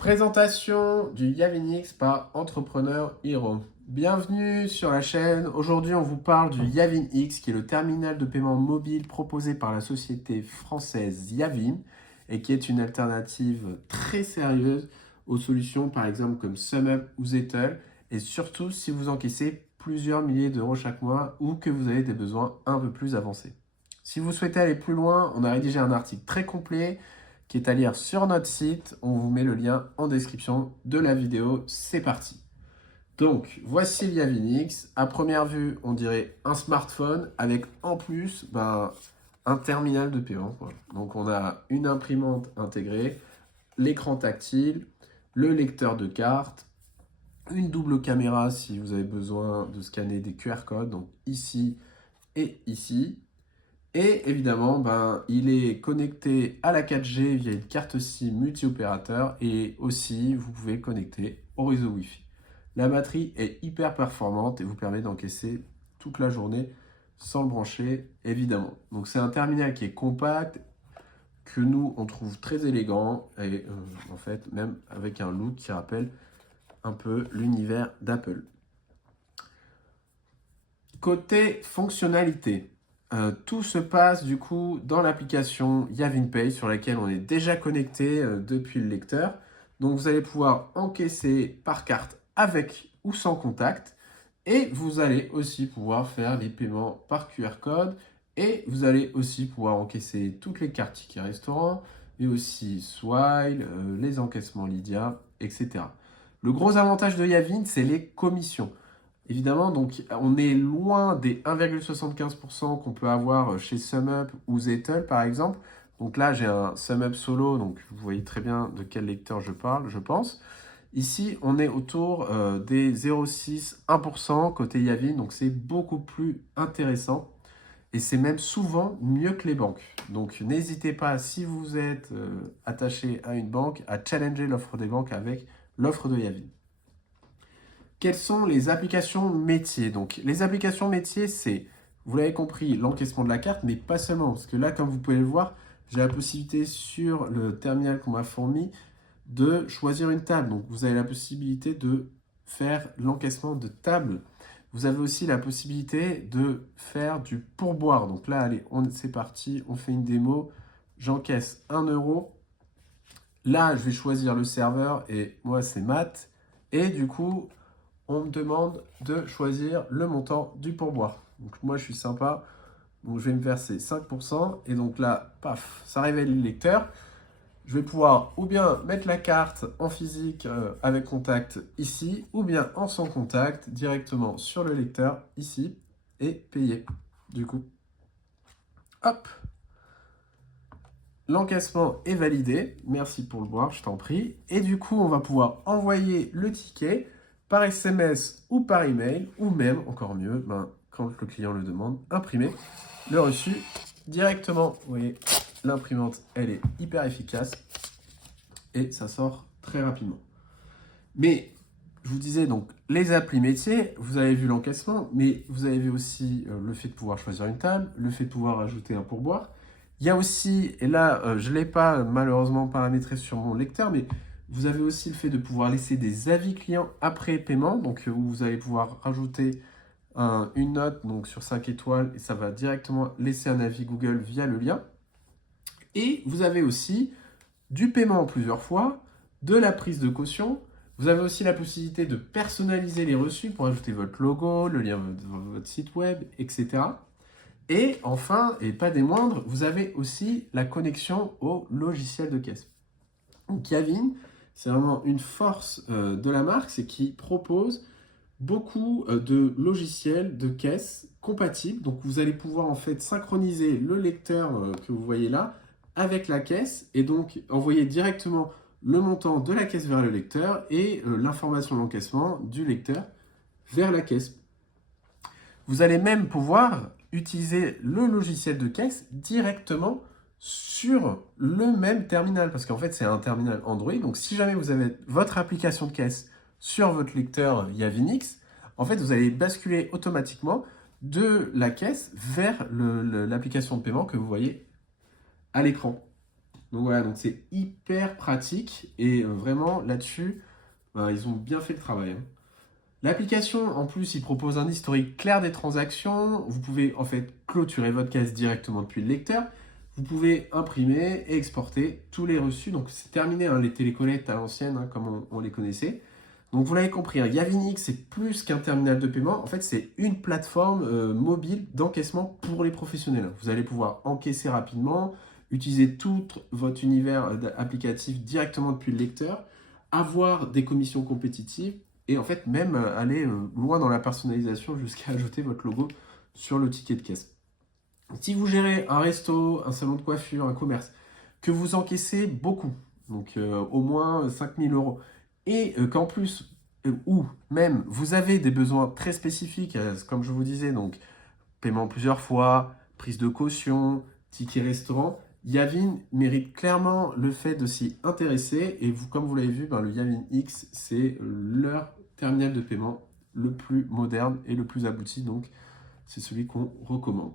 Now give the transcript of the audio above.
Présentation du Yavinix par Entrepreneur Hero. Bienvenue sur la chaîne. Aujourd'hui, on vous parle du Yavinx, qui est le terminal de paiement mobile proposé par la société française Yavin et qui est une alternative très sérieuse aux solutions par exemple comme SumUp ou Zettle, et surtout si vous encaissez plusieurs milliers d'euros chaque mois ou que vous avez des besoins un peu plus avancés. Si vous souhaitez aller plus loin, on a rédigé un article très complet qui est à lire sur notre site. On vous met le lien en description de la vidéo. C'est parti. Donc, voici le Yavinx. À première vue, on dirait un smartphone avec en plus un terminal de paiement. Voilà. Donc, on a une imprimante intégrée, l'écran tactile, le lecteur de carte, une double caméra si vous avez besoin de scanner des QR codes, donc ici et ici. Et évidemment, il est connecté à la 4G via une carte SIM multi-opérateur et aussi vous pouvez connecter au réseau Wi-Fi. La batterie est hyper performante et vous permet d'encaisser toute la journée sans le brancher évidemment. Donc c'est un terminal qui est compact, que nous on trouve très élégant et en fait même avec un look qui rappelle un peu l'univers d'Apple. Côté fonctionnalité, tout se passe du coup dans l'application YavinPay sur laquelle on est déjà connecté depuis le lecteur. Donc vous allez pouvoir encaisser par carte avec ou sans contact et vous allez aussi pouvoir faire les paiements par QR code et vous allez aussi pouvoir encaisser toutes les cartes tickets restaurants mais aussi Swile, les encaissements Lydia, etc. Le gros avantage de Yavin, c'est les commissions. Évidemment, donc on est loin des 1,75% qu'on peut avoir chez SumUp ou Zettle par exemple. Donc là, j'ai un SumUp Solo, donc vous voyez très bien de quel lecteur je parle, je pense. Ici, on est autour des 0,6-1% côté Yavin, donc c'est beaucoup plus intéressant. Et c'est même souvent mieux que les banques. Donc n'hésitez pas, si vous êtes attaché à une banque, à challenger l'offre des banques avec l'offre de Yavin. Quelles sont les applications métiers? Donc, les applications métiers, c'est, vous l'avez compris, l'encaissement de la carte, mais pas seulement. Parce que là, comme vous pouvez le voir, j'ai la possibilité sur le terminal qu'on m'a fourni de choisir une table. Donc, vous avez la possibilité de faire l'encaissement de table. Vous avez aussi la possibilité de faire du pourboire. Donc là, allez, c'est parti, on fait une démo. J'encaisse 1 euro. Là, je vais choisir le serveur et moi, c'est Matt. Et du coup, on me demande de choisir le montant du pourboire. Donc moi je suis sympa, donc je vais me verser 5%, et donc là, paf, ça révèle le lecteur. Je vais pouvoir ou bien mettre la carte en physique avec contact ici, ou bien en sans contact directement sur le lecteur ici, et payer. Du coup, hop, l'encaissement est validé, merci pour le boire, je t'en prie. Et du coup, on va pouvoir envoyer le ticket par SMS ou par email, ou même, encore mieux, quand le client le demande, imprimer le reçu directement. Vous voyez, l'imprimante, elle est hyper efficace et ça sort très rapidement. Mais, je vous disais donc, les applis métiers, vous avez vu l'encaissement, mais vous avez vu aussi le fait de pouvoir choisir une table, le fait de pouvoir ajouter un pourboire. Il y a aussi, et là, je ne l'ai pas malheureusement paramétré sur mon lecteur, mais vous avez aussi le fait de pouvoir laisser des avis clients après paiement, donc où vous allez pouvoir rajouter une note donc, sur 5 étoiles et ça va directement laisser un avis Google via le lien. Et vous avez aussi du paiement en plusieurs fois, de la prise de caution. Vous avez aussi la possibilité de personnaliser les reçus pour ajouter votre logo, le lien de votre site web, etc. Et enfin, et pas des moindres, vous avez aussi la connexion au logiciel de caisse. Donc Yavin, c'est vraiment une force de la marque, c'est qu'il propose beaucoup de logiciels de caisse compatibles. Donc vous allez pouvoir en fait synchroniser le lecteur que vous voyez là avec la caisse et donc envoyer directement le montant de la caisse vers le lecteur et l'information d'encaissement du lecteur vers la caisse. Vous allez même pouvoir utiliser le logiciel de caisse directement sur le même terminal, parce qu'en fait c'est un terminal Android. Donc si jamais vous avez votre application de caisse sur votre lecteur Yavinx, en fait vous allez basculer automatiquement de la caisse vers l'application de paiement que vous voyez à l'écran. Donc voilà, donc c'est hyper pratique et vraiment là-dessus, ils ont bien fait le travail, hein. L'application, en plus, il propose un historique clair des transactions. Vous pouvez en fait clôturer votre caisse directement depuis le lecteur. Vous pouvez imprimer et exporter tous les reçus. Donc c'est terminé, hein, les télécollectes à l'ancienne, hein, comme on les connaissait. Donc vous l'avez compris, hein, Yavinix, c'est plus qu'un terminal de paiement. En fait, c'est une plateforme mobile d'encaissement pour les professionnels. Vous allez pouvoir encaisser rapidement, utiliser tout votre univers applicatif directement depuis le lecteur, avoir des commissions compétitives et en fait même aller loin dans la personnalisation jusqu'à ajouter votre logo sur le ticket de caisse. Si vous gérez un resto, un salon de coiffure, un commerce, que vous encaissez beaucoup, donc au moins 5000 euros, et qu'en plus, ou même vous avez des besoins très spécifiques, comme je vous disais, donc paiement plusieurs fois, prise de caution, ticket restaurant, Yavin mérite clairement le fait de s'y intéresser. Et vous, comme vous l'avez vu, le Yavin X, c'est leur terminal de paiement le plus moderne et le plus abouti. Donc, c'est celui qu'on recommande.